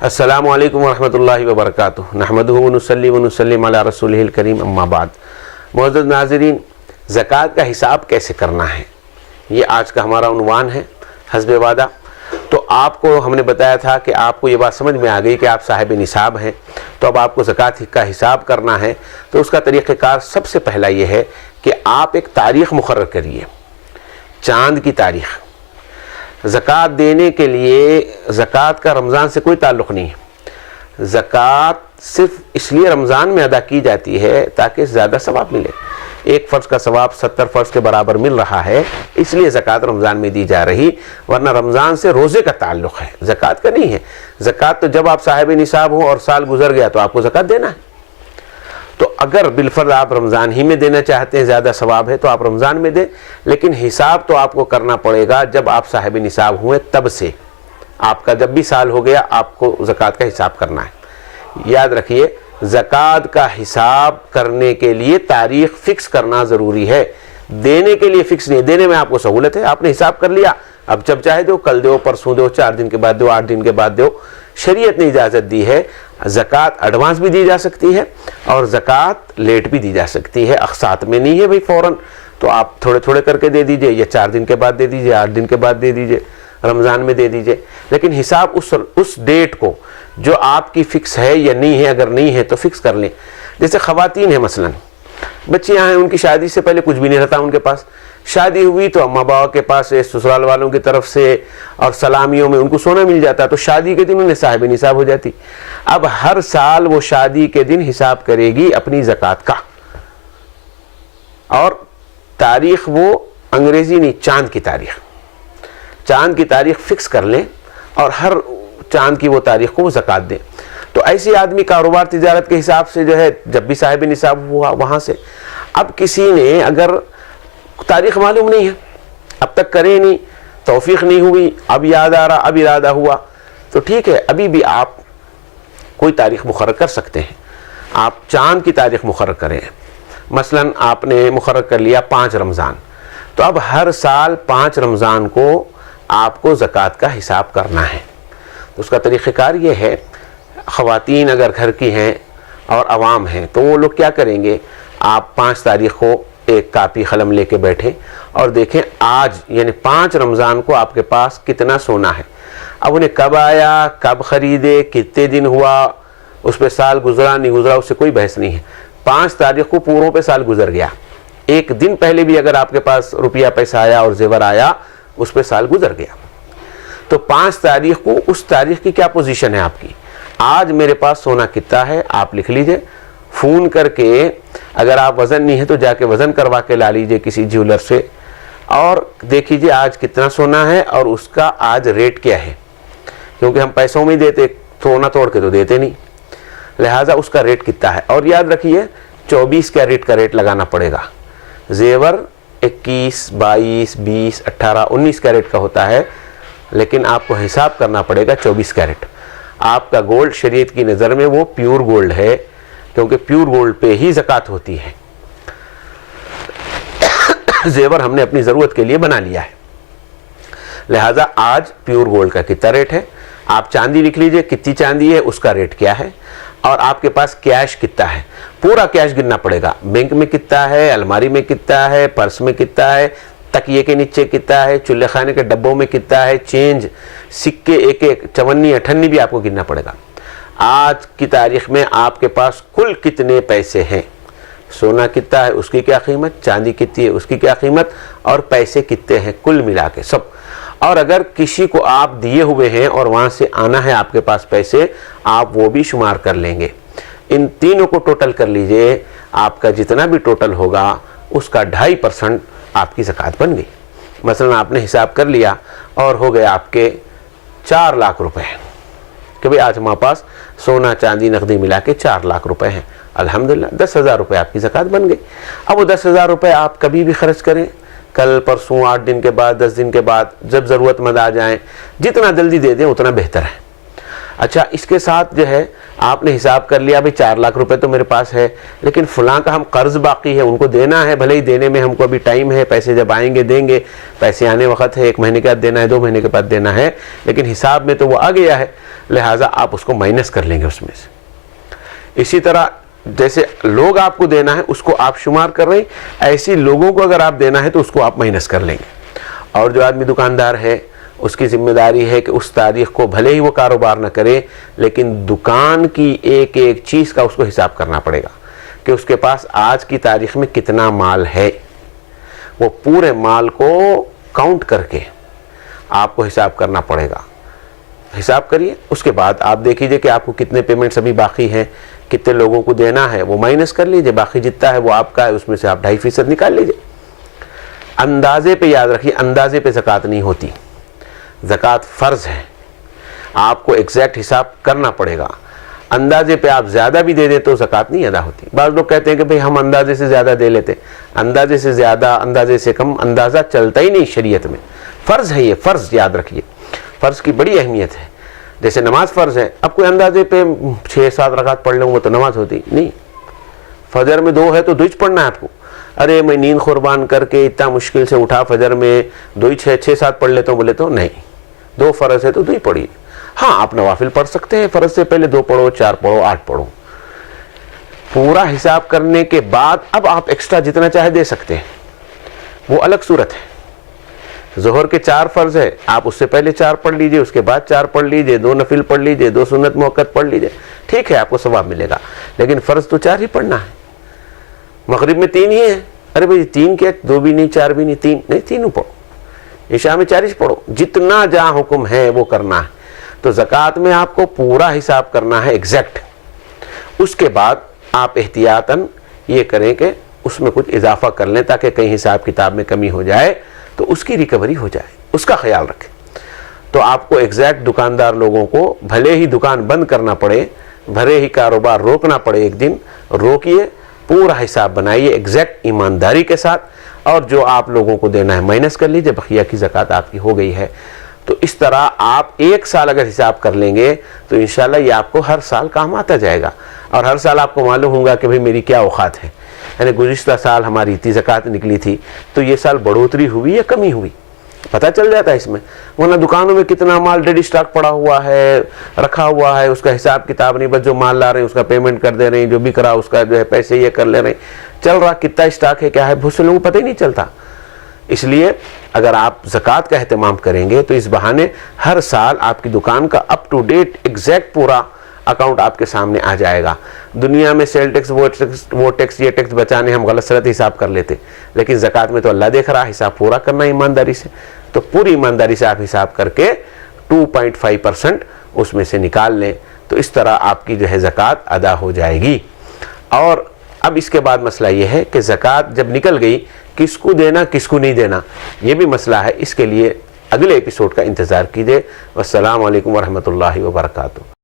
السلام علیکم ورحمۃ اللہ وبرکاتہ۔ نحمدہ ونصلی ونسلم علی رسولہ الکریم، اما بعد۔ معزز ناظرین، زکوٰۃ کا حساب کیسے کرنا ہے، یہ آج کا ہمارا عنوان ہے حسب وعدہ۔ تو آپ کو ہم نے بتایا تھا کہ آپ کو یہ بات سمجھ میں آ گئی کہ آپ صاحب نصاب ہیں، تو اب آپ کو زکوٰۃ کا حساب کرنا ہے۔ تو اس کا طریقہ کار سب سے پہلا یہ ہے کہ آپ ایک تاریخ مقرر کریے، چاند کی تاریخ۔ زکوٰۃ دینے کے لیے زکوٰۃ کا رمضان سے کوئی تعلق نہیں ہے، زکوٰۃ صرف اس لیے رمضان میں ادا کی جاتی ہے تاکہ زیادہ ثواب ملے۔ ایک فرض کا ثواب 70 فرض کے برابر مل رہا ہے، اس لیے زکوٰۃ رمضان میں دی جا رہی، ورنہ رمضان سے روزے کا تعلق ہے، زکوٰۃ کا نہیں ہے۔ زکوٰۃ تو جب آپ صاحب نصاب ہو اور سال گزر گیا تو آپ کو زکوٰۃ دینا ہے۔ تو اگر بالفرض آپ رمضان ہی میں دینا چاہتے ہیں، زیادہ ثواب ہے تو آپ رمضان میں دیں، لیکن حساب تو آپ کو کرنا پڑے گا جب آپ صاحب نصاب ہوئے تب سے۔ آپ کا جب بھی سال ہو گیا آپ کو زکوٰۃ کا حساب کرنا ہے۔ یاد رکھیے، زکوٰۃ کا حساب کرنے کے لیے تاریخ فکس کرنا ضروری ہے، دینے کے لیے فکس نہیں ہے۔ دینے میں آپ کو سہولت ہے، آپ نے حساب کر لیا، اب جب چاہے دو، کل دو، پرسوں دو، 4 دن کے بعد دو، 8 دن کے بعد دو۔ شریعت نے اجازت دی ہے، زکوٰۃ ایڈوانس بھی دی جا سکتی ہے اور زکوٰۃ لیٹ بھی دی جا سکتی ہے، اقساط میں نہیں ہے بھئی فوراً، تو آپ تھوڑے تھوڑے کر کے دے دیجئے، یا 4 دن کے بعد دے دیجئے، 8 دن کے بعد دے دیجئے، رمضان میں دے دیجئے۔ لیکن حساب اس ڈیٹ کو جو آپ کی فکس ہے یا نہیں ہے، اگر نہیں ہے تو فکس کر لیں۔ جیسے خواتین ہیں، مثلاً بچیاں ہیں، ان کی شادی سے پہلے کچھ بھی نہیں رہتا ان کے پاس، شادی ہوئی تو اماں باوا کے پاس سے، سسرال والوں کی طرف سے اور سلامیوں میں ان کو سونا مل جاتا، تو شادی کے دن انہیں صاحب نصاب ہو جاتی۔ اب ہر سال وہ شادی کے دن حساب کرے گی اپنی زکوٰۃ کا، اور تاریخ وہ انگریزی نہیں، چاند کی تاریخ، چاند کی تاریخ فکس کر لیں اور ہر چاند کی وہ تاریخ کو وہ زکوٰۃ دیں۔ تو ایسے آدمی کاروبار تجارت کے حساب سے جو ہے، جب بھی صاحب نصاب ہوا وہاں سے، اب کسی نے اگر تاریخ معلوم نہیں ہے، اب تک کرے نہیں، توفیق نہیں ہوئی، اب یاد آ رہا، اب ارادہ ہوا، تو ٹھیک ہے، ابھی بھی آپ کوئی تاریخ مقرر کر سکتے ہیں۔ آپ چاند کی تاریخ مقرر کریں، مثلاً آپ نے مقرر کر لیا 5 رمضان، تو اب ہر سال 5 رمضان کو آپ کو زکوٰۃ کا حساب کرنا ہے۔ تو اس کا طریقہ کار یہ ہے، خواتین اگر گھر کی ہیں اور عوام ہیں تو وہ لوگ کیا کریں گے، آپ 5 تاریخ کو ایک کاپی قلم لے کے بیٹھیں اور دیکھیں آج یعنی 5 رمضان کو آپ کے پاس کتنا سونا ہے۔ اب انہیں کب آیا، کب خریدے، کتنے دن ہوا، اس پہ سال گزرا نہیں گزرا، اس سے کوئی بحث نہیں ہے۔ 5 تاریخ کو پوروں پہ سال گزر گیا، ایک دن پہلے بھی اگر آپ کے پاس روپیہ پیسہ آیا اور زیور آیا، اس پہ سال گزر گیا۔ تو 5 تاریخ کو اس تاریخ کی کیا پوزیشن ہے آپ کی، آج میرے پاس سونا کتنا ہے آپ لکھ لیجئے، فون کر کے، اگر آپ وزن نہیں ہے تو جا کے وزن کروا کے لا لیجئے کسی جیولر سے، اور دیکھیجئے آج کتنا سونا ہے اور اس کا آج ریٹ کیا ہے، کیونکہ ہم پیسوں میں دیتے، سونا توڑ کے تو دیتے نہیں، لہٰذا اس کا ریٹ کتنا ہے۔ اور یاد رکھیے 24 کیرٹ کا ریٹ لگانا پڑے گا، زیور 21، 22، 20، 18، 19 کیرٹ کا ہوتا ہے، لیکن آپ کو حساب کرنا پڑے گا 24 کیرٹ۔ آپ کا گولڈ شریعت کی نظر میں وہ پیور گولڈ ہے، کیونکہ پیور گولڈ پہ ہی زکوٰۃ ہوتی ہے۔ زیور ہم نے اپنی ضرورت کے لیے بنا لیا ہے، لہٰذا آج پیور گولڈ کا کتنا ریٹ ہے، آپ چاندی لکھ لیجئے، کتنی چاندی ہے، اس کا ریٹ کیا ہے، اور آپ کے پاس کیش کتنا ہے، پورا کیش گننا پڑے گا، بینک میں کتنا ہے، الماری میں کتنا ہے، پرس میں کتنا ہے، تکیے کے نیچے کتنا ہے، چولہے خانے کے ڈبوں میں کتنا ہے، چینج، سکے ایک ایک، 54 58 بھی آپ کو گننا پڑے گا۔ آج کی تاریخ میں آپ کے پاس کل کتنے پیسے ہیں، سونا کتنا ہے اس کی کیا قیمت، چاندی کتنی ہے اس کی کیا قیمت، اور پیسے کتنے ہیں کل ملا کے سب۔ اور اگر کسی کو آپ دیے ہوئے ہیں اور وہاں سے آنا ہے آپ کے پاس پیسے، آپ وہ بھی شمار کر لیں گے۔ ان تینوں کو ٹوٹل کر لیجئے، آپ کا جتنا بھی ٹوٹل ہوگا اس کا 2.5% آپ کی زکوٰۃ بن گئی۔ مثلا آپ نے حساب کر لیا اور ہو گئے آپ کے 4 لاکھ روپے، کہ بھئی آج ہمارے پاس سونا چاندی نقدی ملا کے 4 لاکھ روپے ہیں، الحمدللہ 10,000 روپے آپ کی زکوٰۃ بن گئی۔ اب وہ 10,000 روپے آپ کبھی بھی خرچ کریں، کل پرسوں، 8 دن کے بعد، 10 دن کے بعد، جب ضرورت مند آ جائیں، جتنا جلدی دے دیں اتنا بہتر ہے۔ اچھا، اس کے ساتھ جو ہے آپ نے حساب کر لیا بھئی 4 لاکھ روپے تو میرے پاس ہے، لیکن فلاں کا ہم قرض باقی ہے، ان کو دینا ہے، بھلے ہی دینے میں ہم کو ابھی ٹائم ہے، پیسے جب آئیں گے دیں گے، پیسے آنے وقت ہے، 1 مہینے کے بعد دینا ہے، 2 مہینے کے بعد دینا ہے، لیکن حساب میں تو وہ آ گیا ہے، لہٰذا آپ اس کو مائنس کر لیں گے اس میں سے. اسی طرح جیسے لوگ آپ کو دینا ہے اس کو آپ شمار کر رہے ہیں, ایسی لوگوں کو اگر آپ دینا ہے تو اس کو آپ مائنس کر لیں گے. اور جو آدمی دکاندار ہے اس کی ذمہ داری ہے کہ اس تاریخ کو بھلے ہی وہ کاروبار نہ کرے لیکن دکان کی ایک ایک چیز کا اس کو حساب کرنا پڑے گا کہ اس کے پاس آج کی تاریخ میں کتنا مال ہے. وہ پورے مال کو کاؤنٹ کر کے آپ کو حساب کرنا پڑے گا. حساب کریے, اس کے بعد آپ دیکھ لیجئے کہ آپ کو کتنے پیمنٹس ابھی باقی ہیں, کتنے لوگوں کو دینا ہے, وہ مائنس کر لیجئے, باقی جتنا ہے وہ آپ کا ہے, اس میں سے آپ 2.5% نکال لیجئے. اندازے پہ یاد رکھیے, اندازے پہ زکوٰۃ نہیں ہوتی, زکوٰۃ فرض ہے, آپ کو ایگزیکٹ حساب کرنا پڑے گا. اندازے پہ آپ زیادہ بھی دے دیں تو زکوٰۃ نہیں ادا ہوتی. بعض لوگ کہتے ہیں کہ بھئی ہم اندازے سے زیادہ دے لیتے, اندازے سے زیادہ, اندازے سے کم, اندازہ چلتا ہی نہیں شریعت میں. فرض ہے, یہ فرض یاد رکھیے, فرض کی بڑی اہمیت ہے. جیسے نماز فرض ہے, اب کوئی اندازے پہ 6-7 رکعت پڑھ لوں گا تو نماز ہوتی نہیں. فجر میں 2 ہے تو 2 ہی پڑھنا ہے آپ کو. ارے میں نیند قربان کر کے اتنا مشکل سے اٹھا, فجر میں 2 ہی 6-7 پڑھ لیتا ہوں, بولے تو نہیں, 2 فرض ہے تو 2 ہی پڑھیے. ہاں آپ نوافل پڑھ سکتے ہیں, فرض سے پہلے 2 پڑھو, 4 پڑھو, 8 پڑھو. پورا حساب کرنے کے بعد اب آپ ایکسٹرا جتنا چاہے دے سکتے ہیں, وہ الگ صورت ہے. ظہر کے 4 فرض ہے, آپ اس سے پہلے 4 پڑھ لیجئے, اس کے بعد 4 پڑھ لیجئے, 2 نفل پڑھ لیجئے, 2 سنت موقت پڑھ لیجئے, ٹھیک ہے آپ کو ثواب ملے گا. لیکن فرض تو 4 ہی پڑھنا ہے. مغرب میں 3 ہی ہے, ارے بھئی 3 کیا, 2 بھی نہیں, 4 بھی نہیں, 3 نہیں, 3 پڑھو. عشاء میں 4 ہی پڑھو, جتنا جہاں حکم ہے وہ کرنا ہے. تو زکوٰۃ میں آپ کو پورا حساب کرنا ہے ایگزیکٹ. اس کے بعد آپ احتیاطاً یہ کریں کہ اس میں کچھ اضافہ کر لیں تاکہ کہیں حساب کتاب میں کمی ہو جائے تو اس کی ریکوری ہو جائے, اس کا خیال رکھیں. تو آپ کو ایگزیکٹ دکاندار لوگوں کو بھلے ہی دکان بند کرنا پڑے, بھلے ہی کاروبار روکنا پڑے, ایک دن روکیے, پورا حساب بنائیے ایگزیکٹ ایمانداری کے ساتھ, اور جو آپ لوگوں کو دینا ہے مائنس کر لیجیے, بقیہ کی زکوٰۃ آپ کی ہو گئی ہے. تو اس طرح آپ 1 سال اگر حساب کر لیں گے تو انشاءاللہ یہ آپ کو ہر سال کام آتا جائے گا, اور ہر سال آپ کو معلوم ہوگا کہ بھئی میری کیا اوقات ہے. یعنی گزشتہ سال ہماری اتنی زکوٰۃ نکلی تھی تو یہ سال بڑھوتری ہوئی یا کمی ہوئی, پتہ چل جاتا ہے اس میں. ورنہ دکانوں میں کتنا مال ڈیڈی اسٹاک پڑا ہوا ہے, رکھا ہوا ہے, اس کا حساب کتاب نہیں, بس جو مال لا رہے ہیں اس کا پیمنٹ کر دے رہے ہیں, جو بک رہا اس کا جو ہے پیسے یہ کر لے رہے ہیں, چل رہا کتنا اسٹاک ہے کیا ہے, بہت سے لوگوں کو پتہ ہی نہیں چلتا. اس لیے اگر آپ زکوٰۃ کا اہتمام کریں گے تو اس بہانے ہر سال آپ کی دکان کا اپ ٹو ڈیٹ ایگزیکٹ پورا اکاؤنٹ آپ کے سامنے آ جائے گا. دنیا میں سیل ٹیکس, وہ ٹیکس, یہ ٹیکس بچانے ہم غلط سلط حساب کر لیتے, لیکن زکوٰۃ میں تو اللہ دیکھ رہا, حساب پورا کرنا ایمانداری سے. تو پوری ایمانداری سے آپ حساب کر کے 2.5% اس میں سے نکال لیں, تو اس طرح آپ کی جو ہے زکوٰۃ ادا ہو جائے گی. اور اب اس کے بعد مسئلہ یہ ہے کہ زکوٰۃ جب نکل گئی کس کو دینا کس کو نہیں دینا, یہ بھی مسئلہ ہے. اس کے لیے اگلے ایپیسوڈ کا انتظار کیجیے. والسلام علیکم ورحمۃ اللہ وبرکاتہ.